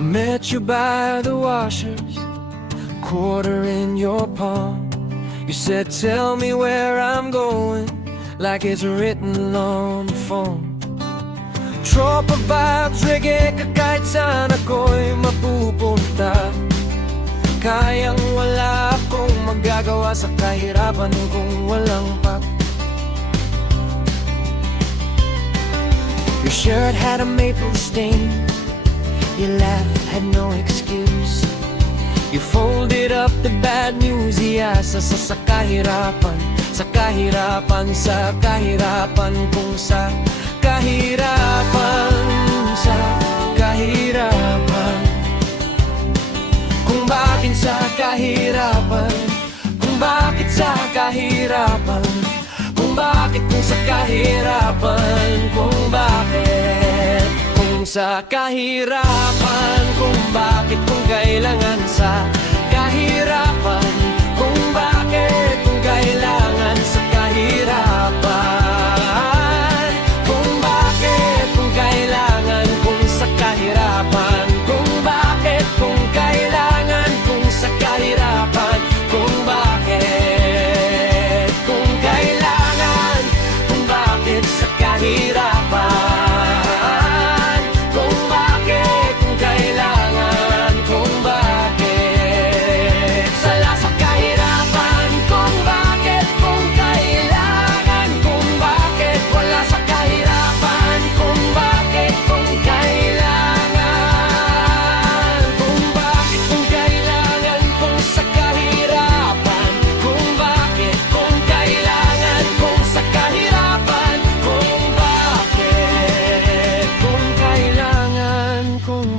I met you by the washers, quarter in your palm. You said, tell me where I'm going, like it's written on the phone. Tropa vibes, reggae ka kahit saan ako'y mapupunta. Kayang wala akong magagawa sa kahirapan kung walang pak. Your shirt had a maple stain, your laugh had no excuse. You folded up the bad news, iasa sa kahirapan, sa kahirapan, sa kahirapan, kung sa kahirapan, sa kahirapan. Kung bakit sa kahirapan, kung bakit sa kahirapan, kung bakit kung sa kahirapan, kung bakit kung sa kahirapan, kung bakit kung kailangan sa kahirapan, kung bakit kung kailangan sa kahirapan, kung bakit kung kailangan kung sa kahirapan, kung bakit kung kailangan kung sa kahirapan, kung bakit kung kailangan, kung bakit sa kahirapan.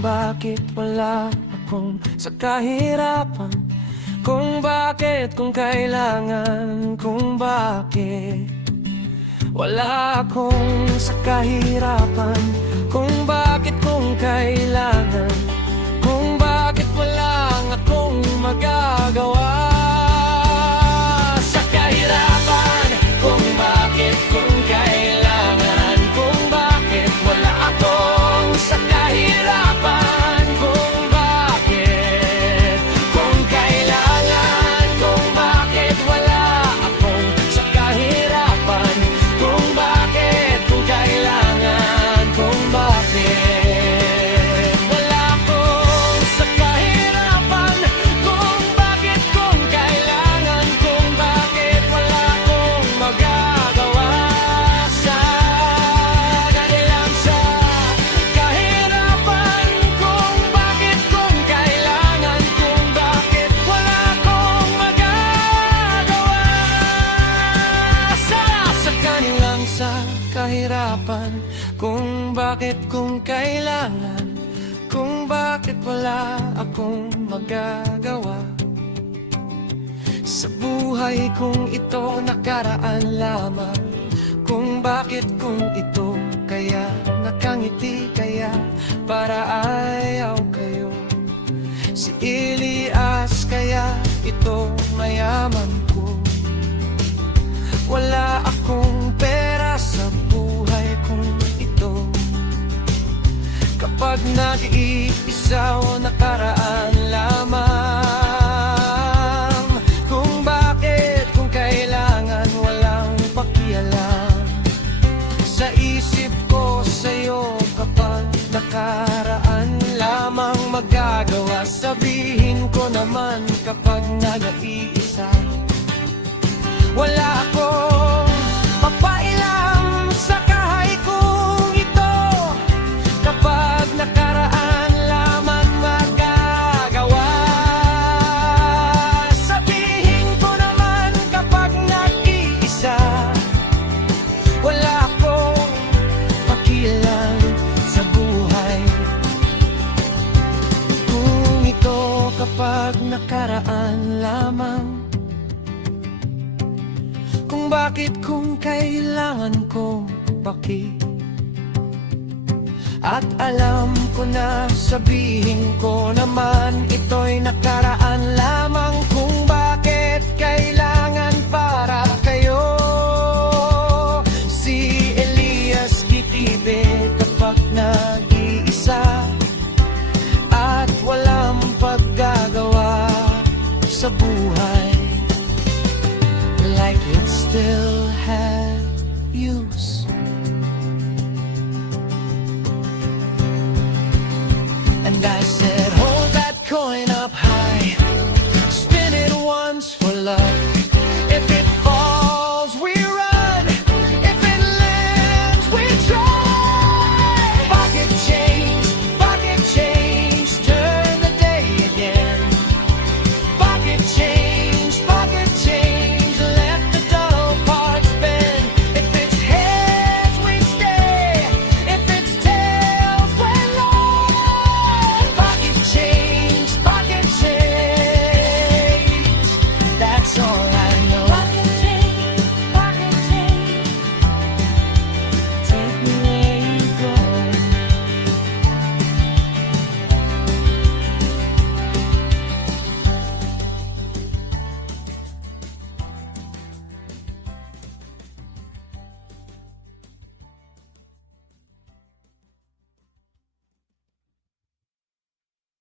Bakit wala akong sa kahirapan, kung bakit kung kailangan, kung bakit wala akong sa kahirapan, kung bakit kung kailangan, kung bakit wala akong magagawa sa kahirapan, kung bakit kung kailangan, kung bakit wala akong sa kahirapan. Kahirapan, kung bakit kung kailangan, kung bakit wala akong magagawa sa buhay kung ito nakaraan lamang, kung bakit kung ito kaya nakangiti, kaya para ayaw kayo. Si Elias, kaya ito mayaman ko. Wala akong pera sa buhay kong ito. Kapag nag-iisa o nakaraan lamang, kung bakit kung kailangan walang pakialam sa isip ko sa'yo. Kapag nakaraan lamang magagawa, sabihin ko naman kapag nag-iisa. Wala akong papailam sa kahay kong ito. Kapag nakaraan lamang magagawa, sabihin ko naman kapag nag-iisa. Wala akong pakialam sa buhay kung ito. Kapag nakaraan lamang, kung bakit kung kailangan kong paki. At alam ko na sabihin ko naman ito'y nakaraan lamang, kung bakit kailangan para kayo. Si Elias Gitibe kapag nag-iisa, sa buhay, like it still had use. And I said,